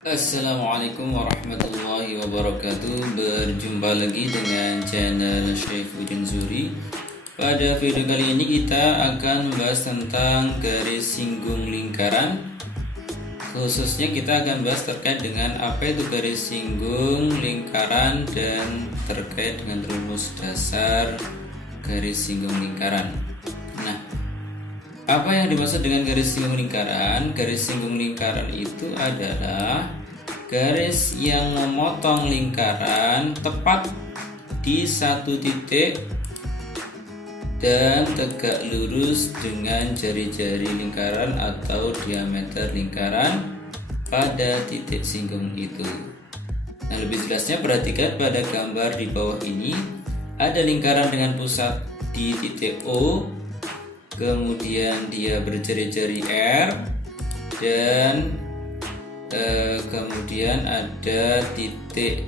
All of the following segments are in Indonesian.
Assalamualaikum warahmatullahi wabarakatuh. Berjumpa lagi dengan channel Syaifuddin Zuri. Pada video kali ini kita akan membahas tentang garis singgung lingkaran. Khususnya kita akan bahas terkait dengan apa itu garis singgung lingkaran dan terkait dengan rumus dasar garis singgung lingkaran. Nah, apa yang dimaksud dengan garis singgung lingkaran? Garis singgung lingkaran itu adalah garis yang memotong lingkaran tepat di satu titik dan tegak lurus dengan jari-jari lingkaran atau diameter lingkaran pada titik singgung itu. Nah, lebih jelasnya perhatikan pada gambar di bawah ini. Ada lingkaran dengan pusat di titik O, kemudian dia berjari-jari R, dan kemudian ada titik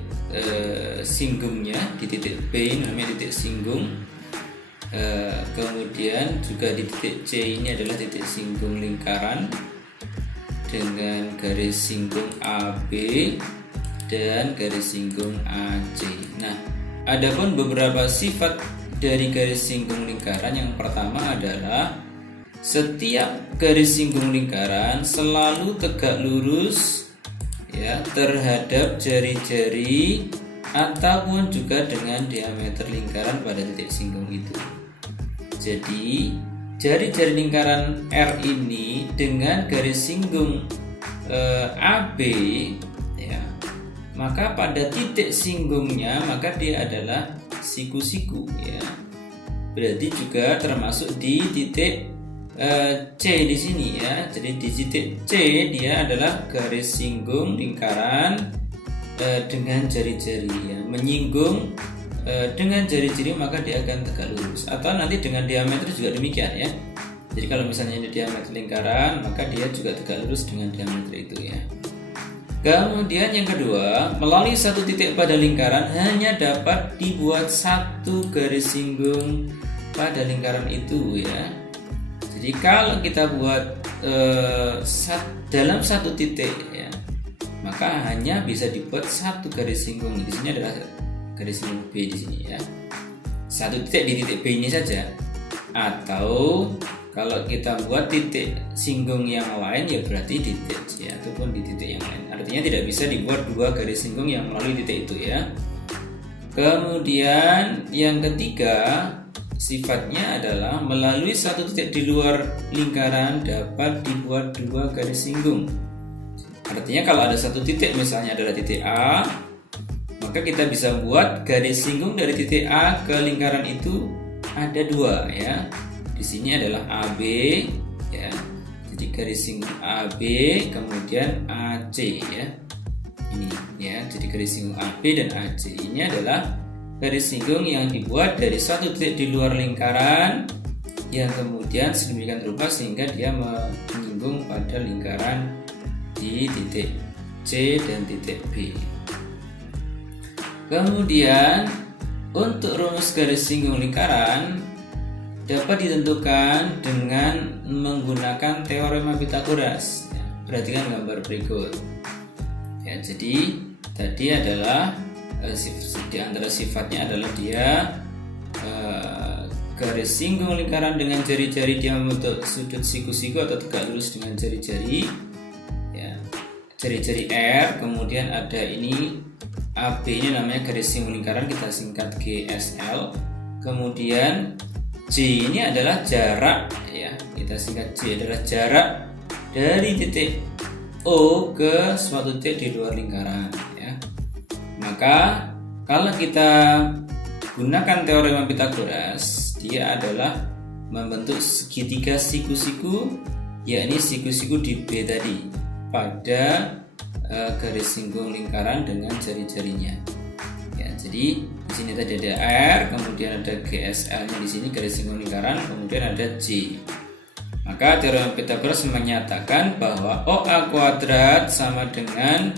singgungnya di titik B, namanya titik singgung. Kemudian juga di titik C ini adalah titik singgung lingkaran dengan garis singgung AB dan garis singgung AC. Nah, adapun beberapa sifat dari garis singgung lingkaran, yang pertama adalah setiap garis singgung lingkaran selalu tegak lurus ya terhadap jari-jari ataupun juga dengan diameter lingkaran pada titik singgung itu. Jadi jari-jari lingkaran R ini dengan garis singgung AB ya, maka pada titik singgungnya maka dia adalah siku-siku ya. Berarti juga termasuk di titik C di sini ya. Jadi di titik C dia adalah garis singgung lingkaran dengan jari-jari ya. Menyinggung dengan jari-jari maka dia akan tegak lurus. Atau nanti dengan diameter juga demikian ya. Jadi kalau misalnya ini diameter lingkaran maka dia juga tegak lurus dengan diameter itu ya. Kemudian yang kedua, melalui satu titik pada lingkaran hanya dapat dibuat satu garis singgung pada lingkaran itu ya. Jadi kalau kita buat dalam satu titik ya, maka hanya bisa dibuat satu garis singgung. Di sini adalah garis singgung B di sini ya. Satu titik di titik B ini saja. Atau kalau kita buat titik singgung yang lain ya berarti di titik C ataupun di titik yang lain. Artinya tidak bisa dibuat dua garis singgung yang melalui titik itu ya. Kemudian yang ketiga, sifatnya adalah melalui satu titik di luar lingkaran dapat dibuat dua garis singgung. Artinya kalau ada satu titik misalnya adalah titik A, maka kita bisa buat garis singgung dari titik A ke lingkaran itu ada dua ya. Di sini adalah AB ya. Jadi garis singgung AB kemudian AC ya. Ini ya. Jadi garis singgung AB dan AC ini adalah garis singgung yang dibuat dari satu titik di luar lingkaran yang kemudian sedemikian rupa sehingga dia menyinggung pada lingkaran di titik C dan titik B. Kemudian untuk rumus garis singgung lingkaran dapat ditentukan dengan menggunakan teorema Pythagoras. Perhatikan gambar berikut. Ya, jadi tadi adalah di antara sifatnya adalah dia garis singgung lingkaran dengan jari-jari dia membentuk sudut siku-siku atau tegak lurus dengan jari-jari ya, jari-jari R. Kemudian ada ini AB, ini namanya garis singgung lingkaran, kita singkat GSL. Kemudian J ini adalah jarak ya, kita singkat J adalah jarak dari titik O ke suatu titik di luar lingkaran ya. Maka kalau kita gunakan teorema Pythagoras, dia adalah membentuk segitiga siku-siku, yakni siku-siku di B tadi pada garis singgung lingkaran dengan jari-jarinya. Ya, jadi di sini tadi ada R, kemudian ada GSL-nya di sini garis singgung lingkaran, kemudian ada J. Maka teorema Pythagoras menyatakan bahwa OA kuadrat sama dengan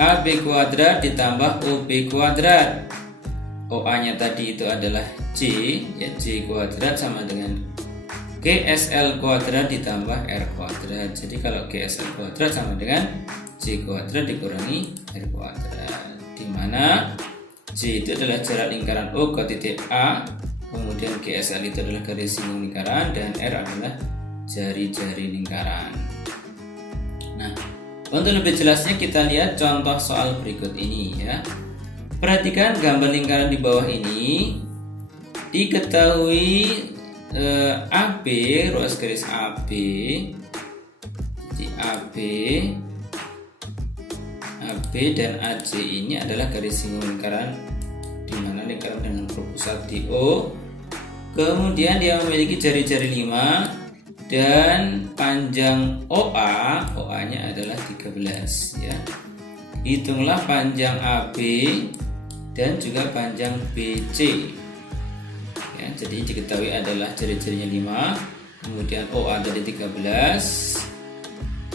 AB kuadrat ditambah OB kuadrat. OA-nya tadi itu adalah J, ya J kuadrat sama dengan GSL kuadrat ditambah R kuadrat. Jadi kalau GSL kuadrat sama dengan J C kuadrat dikurangi R kuadrat, di mana C itu adalah jarak lingkaran O ke titik A, kemudian GSL itu adalah garis singgung lingkaran, dan R adalah jari-jari lingkaran. Nah, untuk lebih jelasnya kita lihat contoh soal berikut ini ya. Perhatikan gambar lingkaran di bawah ini. Diketahui AB, ruas garis AB, jadi AB dan AC ini adalah garis singgung lingkaran, di mana lingkaran dengan berpusat di O. Kemudian dia memiliki jari-jari 5 dan panjang OA-nya adalah 13 ya. Hitunglah panjang AB dan juga panjang BC. Ya, jadi diketahui adalah jari-jarinya 5, kemudian OA dari 13.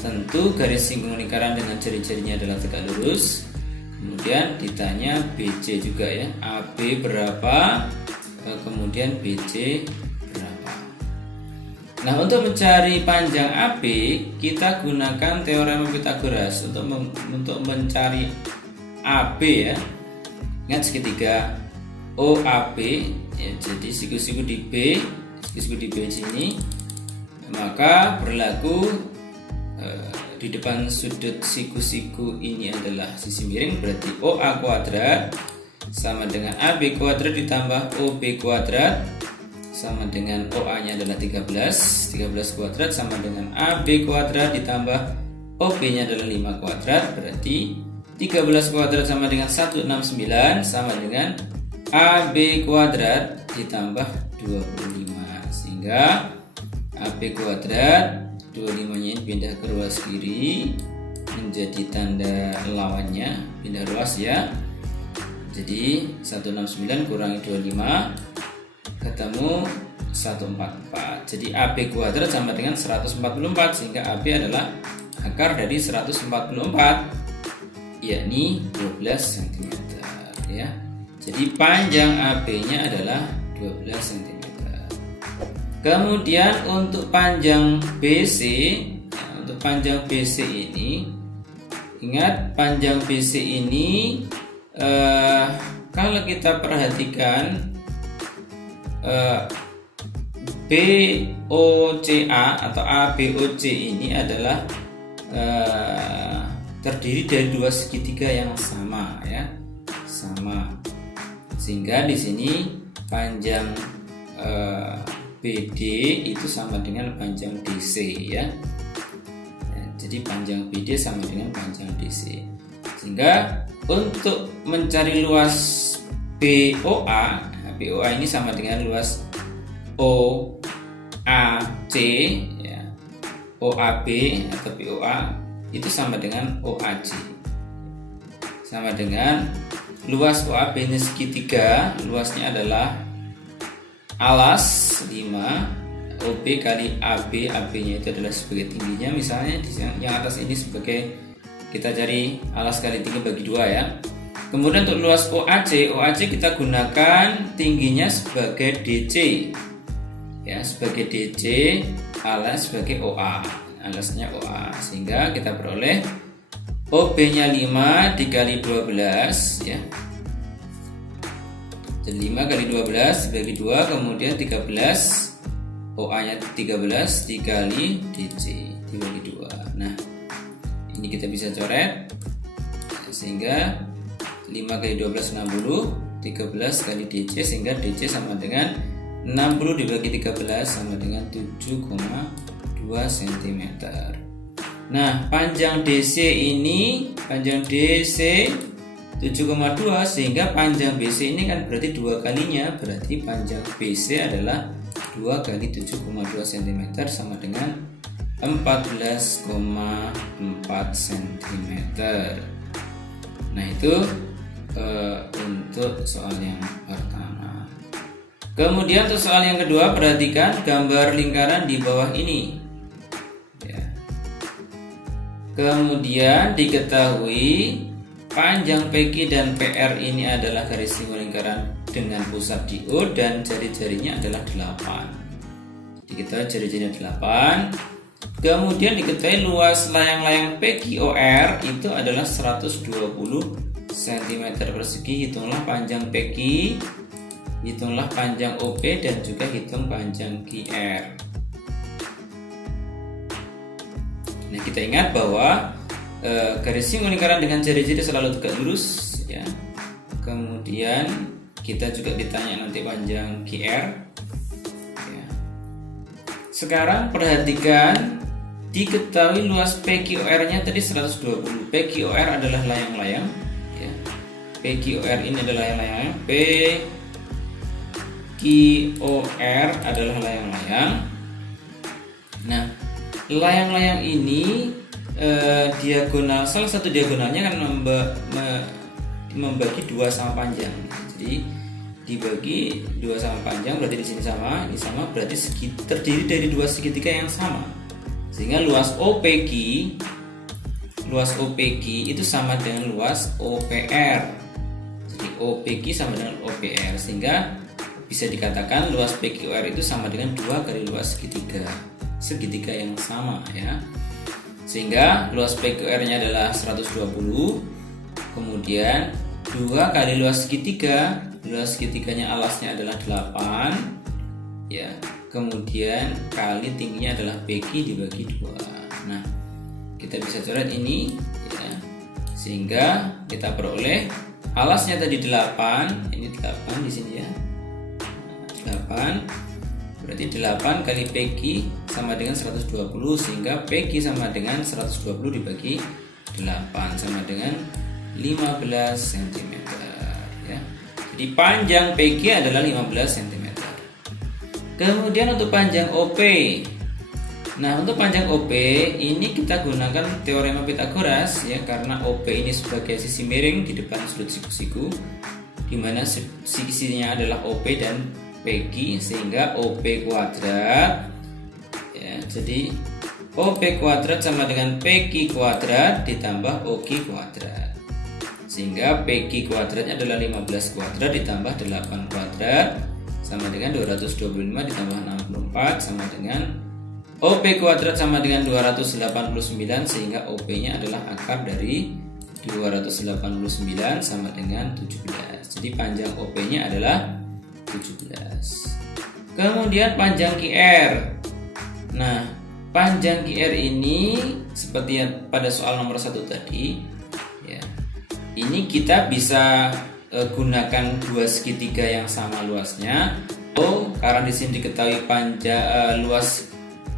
Tentu garis singgung lingkaran dengan jari-jarinya adalah tegak lurus. Kemudian ditanya BC juga ya, AB berapa, kemudian BC berapa. Nah, untuk mencari panjang AB kita gunakan teorema Pythagoras untuk mencari AB ya. Ingat segitiga OAB ya, jadi siku-siku di B sini, maka berlaku di depan sudut siku-siku ini adalah sisi miring, berarti OA kuadrat sama dengan AB kuadrat ditambah OB kuadrat sama dengan OA-nya adalah 13 kuadrat sama dengan AB kuadrat ditambah OB-nya adalah 5 kuadrat, berarti 13 kuadrat sama dengan 169 sama dengan AB kuadrat ditambah 25, sehingga AB kuadrat 25-nya ini pindah ke ruas kiri menjadi tanda lawannya, pindah ruas ya. Jadi 169 kurangi 25 ketemu 144. Jadi AB kuadrat sama dengan 144, sehingga AB adalah akar dari 144, yakni 12 cm ya. Jadi panjang AB-nya adalah 12 cm. Kemudian untuk panjang BC, ya, untuk panjang BC ini, ingat panjang BC ini kalau kita perhatikan BOCA atau ABOC ini adalah terdiri dari dua segitiga yang sama ya, sehingga di sini panjang BD itu sama dengan panjang DC ya. Jadi panjang BD sama dengan panjang DC, sehingga untuk mencari luas BOA ini sama dengan luas OAC ya. OAB atau BOA itu sama dengan OAC, sama dengan luas OAB ini segitiga, luasnya adalah alas 5 OB kali AB, AB-nya itu adalah sebagai tingginya, misalnya yang atas ini sebagai, kita cari alas kali tinggi bagi 2 ya. Kemudian untuk luas OAC kita gunakan tingginya sebagai DC ya, sebagai DC, alas sebagai OA, alasnya OA, sehingga kita peroleh OB-nya 5 dikali 12 ya. Jadi 5 kali 12 dibagi 2, kemudian 13, OA-nya 13 dikali DC dibagi 2. Nah, ini kita bisa coret, sehingga 5 kali 12 60, 13 kali DC, sehingga DC sama dengan 60 dibagi 13 sama dengan 7,2 cm. Nah, panjang DC ini, panjang DC 7,2, sehingga panjang BC ini kan berarti 2 kalinya, berarti panjang BC adalah 2 kali 7,2 cm sama dengan 14,4 cm. Nah, itu untuk soal yang pertama. Kemudian untuk soal yang kedua, perhatikan gambar lingkaran di bawah ini ya. Kemudian diketahui panjang PQ dan PR ini adalah garis singgung lingkaran dengan pusat di O dan jari-jarinya adalah 8. Jadi kita jari-jarinya 8, Kemudian diketahui luas layang-layang PQOR itu adalah 120 cm persegi. Hitunglah panjang PQ, hitunglah panjang OP, dan juga hitung panjang QR. Nah, kita ingat bahwa garis singgung lingkaran dengan jari-jari selalu tegak lurus, ya. Kemudian kita juga ditanya nanti panjang QR. Ya. Sekarang perhatikan, diketahui luas PQOR-nya tadi 120. PQOR adalah layang-layang, ya. PQOR ini adalah layang-layang. PQOR adalah layang-layang. Nah, layang-layang ini diagonal, salah satu diagonalnya kan membagi 2 sama panjang. Jadi dibagi 2 sama panjang, berarti di sini sama, ini sama, berarti terdiri dari 2 segitiga yang sama. Sehingga luas OPQ itu sama dengan luas OPR. Jadi OPQ sama dengan OPR, sehingga bisa dikatakan luas PQR itu sama dengan 2 kali luas segitiga yang sama, ya. Sehingga luas PQR-nya adalah 120, kemudian 2 kali luas segitiganya alasnya adalah 8, ya. Kemudian kali tingginya adalah PQ dibagi 2. Nah, kita bisa coret ini, ya. Sehingga kita peroleh alasnya tadi 8, ini 8 di sini, ya. 8 berarti 8 kali PQ sama dengan 120, sehingga PQ sama dengan 120 dibagi 8 sama dengan 15 cm, ya. Jadi panjang PQ adalah 15 cm. Kemudian untuk panjang OP. Nah, untuk panjang OP ini kita gunakan teorema Pythagoras, ya, karena OP ini sebagai sisi miring di depan sudut siku-siku, di mana sisinya adalah OP dan PQ, sehingga OP kuadrat, ya. Jadi OP kuadrat sama dengan PQ kuadrat ditambah OQ kuadrat, sehingga PQ kuadratnya adalah 15 kuadrat ditambah 8 kuadrat sama dengan 225 ditambah 64 sama dengan OP kuadrat sama dengan 289, sehingga OP nya adalah akar dari 289 sama dengan 17. Jadi panjang OP nya adalah 17. Kemudian panjang QR. Nah, panjang QR ini seperti yang pada soal nomor 1 tadi, ya. Ini kita bisa gunakan 2 segitiga yang sama luasnya. Karena di sini diketahui luas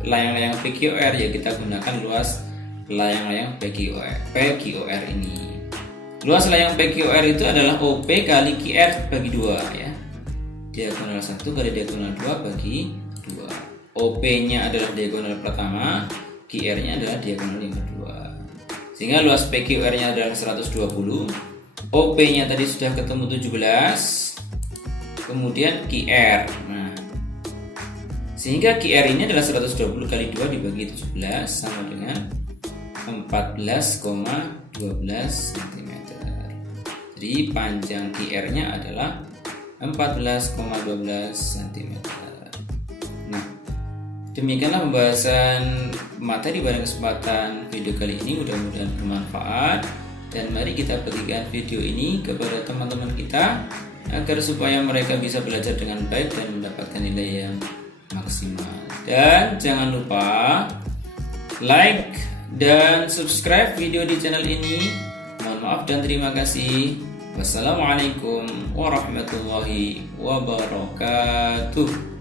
layang-layang PQR, ya kita gunakan luas layang-layang PQR ini. Luas layang PQR itu adalah OP kali QR bagi 2, ya. Diagonal 1 kali diagonal 2 bagi 2. OP-nya adalah diagonal pertama, QR-nya adalah diagonal yang kedua. Sehingga luas PQR-nya adalah 120. OP-nya tadi sudah ketemu 17. Kemudian QR. Nah, sehingga QR ini adalah 120 kali 2 dibagi 17 sama dengan 14,12 cm. Jadi panjang QR-nya adalah 14,12 cm. Nah, demikianlah pembahasan materi pada kesempatan video kali ini. Mudah-mudahan bermanfaat, dan mari kita bagikan video ini kepada teman-teman kita agar supaya mereka bisa belajar dengan baik dan mendapatkan nilai yang maksimal. Dan jangan lupa like dan subscribe video di channel ini. Mohon maaf dan terima kasih. Wassalamualaikum warahmatullahi wabarakatuh.